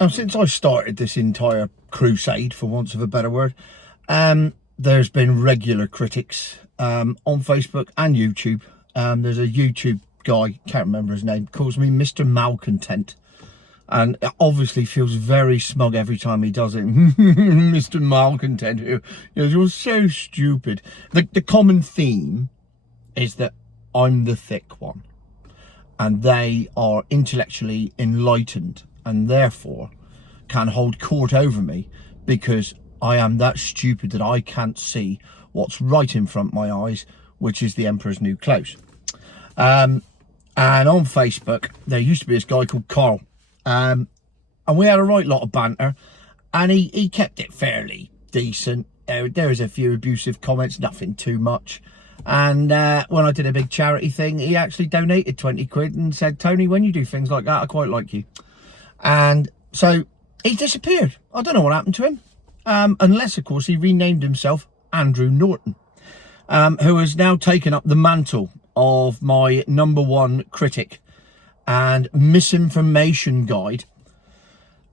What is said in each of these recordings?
Now, since I started this entire crusade, for want of a better word, there's been regular critics on Facebook and YouTube. There's a YouTube guy, can't remember his name, calls me Mr. Malcontent. And it obviously feels very smug every time he does it. Mr. Malcontent, you're so stupid. The common theme is that I'm the thick one. And they are intellectually enlightened and therefore can hold court over me because I am that stupid that I can't see what's right in front of my eyes, which is the Emperor's New Clothes. And on Facebook, there used to be this guy called Carl. And we had a right lot of banter, and he kept it fairly decent. There was a few abusive comments, nothing too much. And when I did a big charity thing, he actually donated 20 quid and said, Tony, when you do things like that, I quite like you. And so he disappeared. I don't know what happened to him. Unless, of course, he renamed himself Andrew Norton, who has now taken up the mantle of my #1 critic and misinformation guide.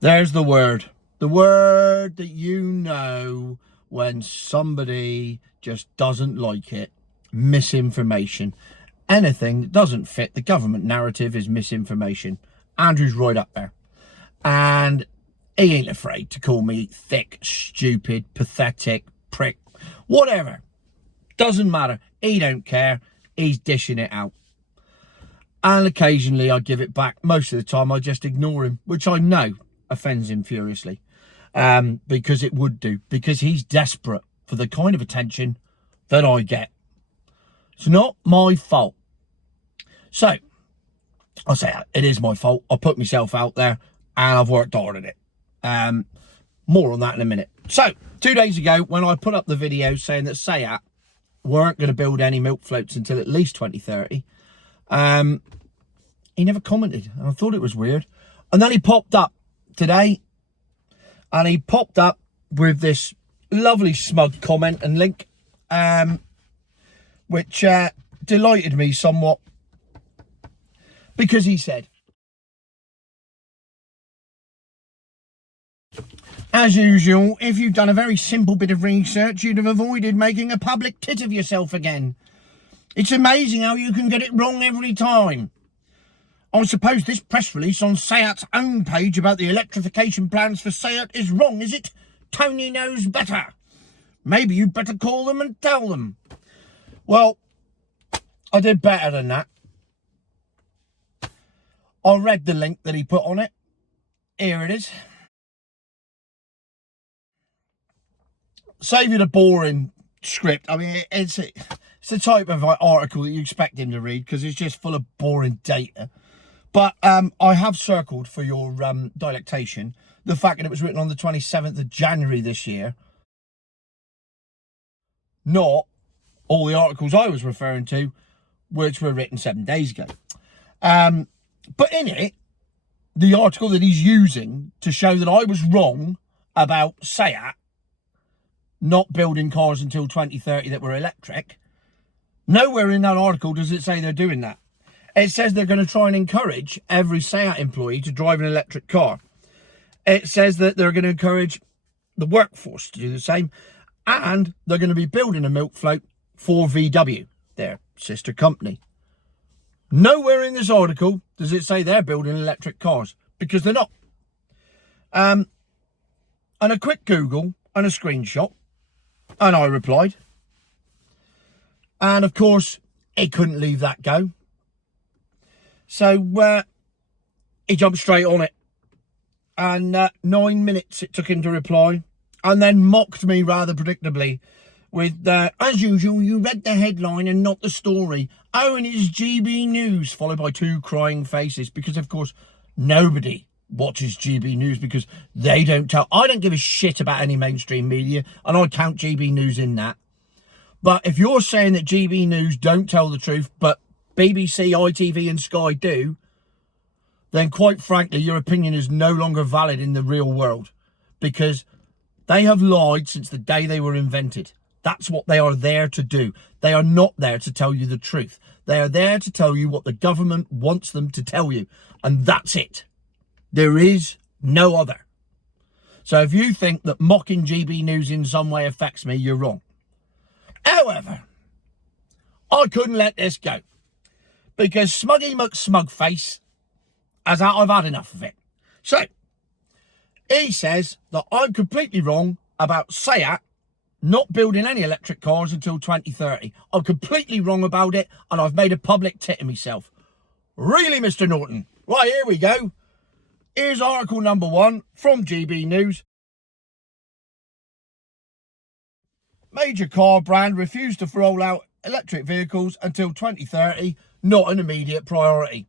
There's the word that you know when somebody just doesn't like it. Misinformation. Anything that doesn't fit the government narrative is misinformation. Andrew's right up there, and he ain't afraid to call me thick, stupid, pathetic, prick, whatever. Doesn't matter. He don't care. He's dishing it out. And occasionally I give it back. Most of the time I just ignore him, which I know offends him furiously. Because it would do. Because he's desperate for the kind of attention that I get. It's not my fault. So, I say it is my fault. I put myself out there and I've worked hard at it. More on that in a minute. So, 2 days ago, when I put up the video saying that SEAT weren't going to build any milk floats until at least 2030, he never commented. And I thought it was weird. And then he popped up today, and he popped up with this lovely smug comment and link, which delighted me somewhat, because he said, as usual, if you'd done a very simple bit of research, you'd have avoided making a public tit of yourself again. It's amazing how you can get it wrong every time. I suppose this press release on SEAT's own page about the electrification plans for SEAT is wrong, is it? Tony knows better. Maybe you'd better call them and tell them. Well, I did better than that. I read the link that he put on it. Here it is. Save you the boring script. I mean, it's the type of article that you expect him to read because it's just full of boring data. But I have circled for your delectation the fact that it was written on the 27th of January this year. Not all the articles I was referring to, which were written 7 days ago. But in it, the article that he's using to show that I was wrong about SEAT not building cars until 2030 that were electric, nowhere in that article does it say they're doing that. It says they're going to try and encourage every SEAT employee to drive an electric car. It says that they're going to encourage the workforce to do the same, and they're going to be building a milk float for VW, their sister company. Nowhere in this article does it say they're building electric cars, because they're not. And a quick Google and a screenshot, and I replied. And of course, he couldn't leave that go. So he jumped straight on it. And 9 minutes it took him to reply. And then mocked me rather predictably with, as usual, you read the headline and not the story. Oh, and it's GB News, followed by 2 crying faces. Because, of course, nobody watches GB News because they don't tell. I don't give a shit about any mainstream media, and I count GB News in that. But if you're saying that GB News don't tell the truth, but BBC, ITV and Sky do, then quite frankly, your opinion is no longer valid in the real world, because they have lied since the day they were invented. That's what they are there to do. They are not there to tell you the truth. They are there to tell you what the government wants them to tell you. And that's it. There is No other. So if you think that mocking GB News in some way affects me, you're wrong. However, I couldn't let this go. Because Smuggy McSmugface, I've had enough of it. So, he says that I'm completely wrong about SEAT not building any electric cars until 2030. I'm completely wrong about it, and I've made a public tit of myself. Really, Mr. Norton? Right, here we go. Here's article number 1 from GB News. Major car brand refused to roll out electric vehicles until 2030, not an immediate priority.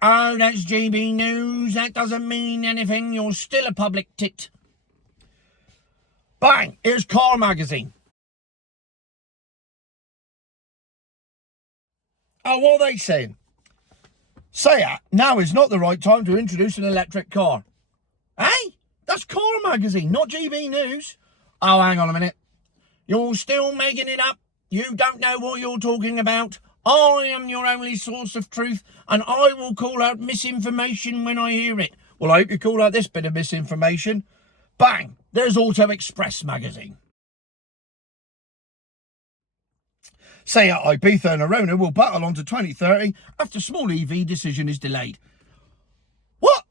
Oh, that's GB News. That doesn't mean anything. You're still a public tit. Bang! Here's Car Magazine. Oh, what are they saying? SEAT, now is not the right time to introduce an electric car. Hey, that's Car Magazine, not GB News. Oh, hang on a minute. You're still making it up. You don't know what you're talking about. I am your only source of truth, and I will call out misinformation when I hear it. Well, I hope you call out this bit of misinformation. Bang! There's Auto Express magazine. SEAT Ibiza and Arona will battle on to 2030 after small EV decision is delayed. What?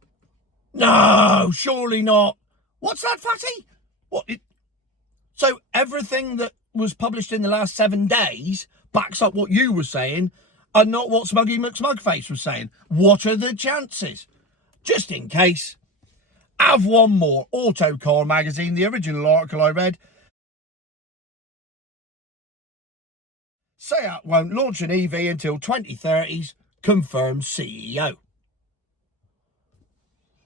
No, surely not. What's that, Fatty? What? So everything that was published in the last 7 days backs up what you were saying and not what Smuggy McSmugface was saying. What are the chances? Just in case. Have one more. Autocar magazine, the original article I read. SEAT won't launch an EV until 2030s, confirms CEO.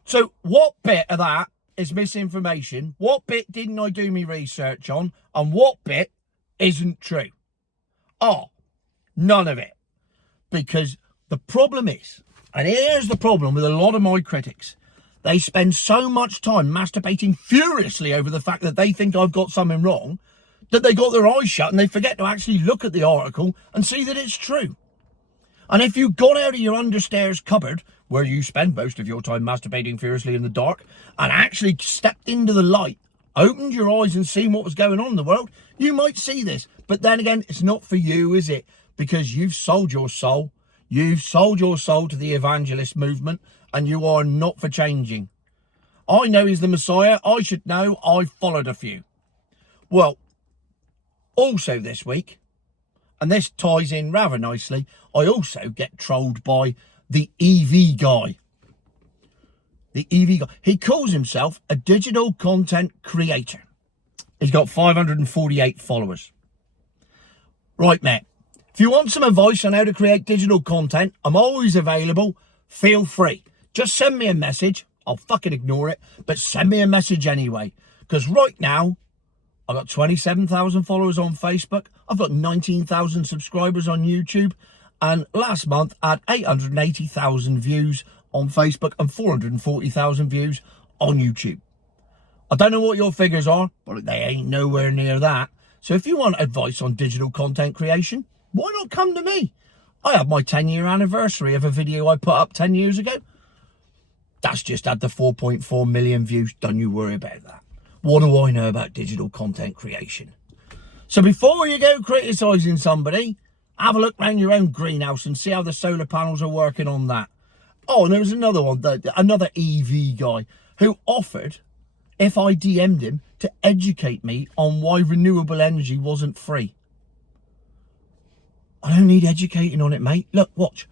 So what bit of that is misinformation? What bit didn't I do my research on? And what bit isn't true? Oh, none of it. Because the problem is, and here's the problem with a lot of my critics, they spend so much time masturbating furiously over the fact that they think I've got something wrong, that they got their eyes shut and they forget to actually look at the article and see that it's true. And if you got out of your understairs cupboard, where you spend most of your time masturbating furiously in the dark, and actually stepped into the light, opened your eyes and seen what was going on in the world, you might see this. But then again, it's not for you, is it? Because you've sold your soul. You've sold your soul to the Ev-Angelist movement, and you are not for changing. I know he's the Messiah. I should know. I followed a few. Well, also this week, and this ties in rather nicely, I also get trolled by the EV guy. The EV guy. He calls himself a digital content creator. He's got 548 followers. Right, mate. If you want some advice on how to create digital content, I'm always available. Feel free. Just send me a message. I'll fucking ignore it, but send me a message anyway. Because right now, I've got 27,000 followers on Facebook. I've got 19,000 subscribers on YouTube. And last month, I had 880,000 views on Facebook and 440,000 views on YouTube. I don't know what your figures are, but they ain't nowhere near that. So if you want advice on digital content creation, why not come to me? I had my 10-year anniversary of a video I put up 10 years ago. That's just had the 4.4 million views. Don't you worry about that. What do I know about digital content creation? So before you go criticising somebody, have a look around your own greenhouse and see how the solar panels are working on that. Oh, and there was another one, another EV guy who offered, if I DM'd him, to educate me on why renewable energy wasn't free. I don't need educating on it, mate. Look, watch.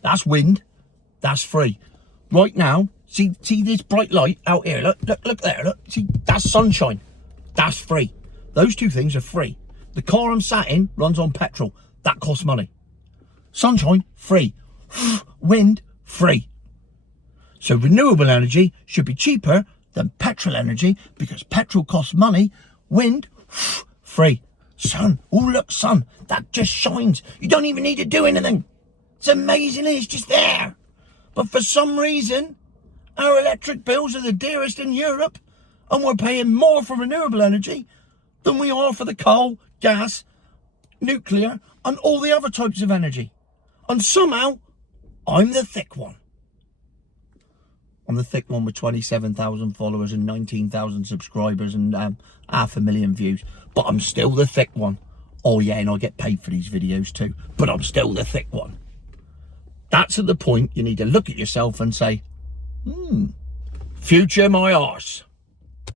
That's wind. That's free. Right now, see this bright light out here? Look there, look. See, that's sunshine. That's free. Those two things are free. The car I'm sat in runs on petrol. That costs money. Sunshine, free. Wind, free. So renewable energy should be cheaper than petrol energy because petrol costs money. Wind, free. Sun, oh look, sun, that just shines. You don't even need to do anything. It's amazing, it's just there. But for some reason, our electric bills are the dearest in Europe, and we're paying more for renewable energy than we are for the coal, gas, nuclear, and all the other types of energy. And somehow, I'm the thick one. I'm the thick one with 27,000 followers and 19,000 subscribers and 500,000 views. But I'm still the thick one. Oh yeah, and I get paid for these videos too. But I'm still the thick one. That's at the point you need to look at yourself and say, future my arse.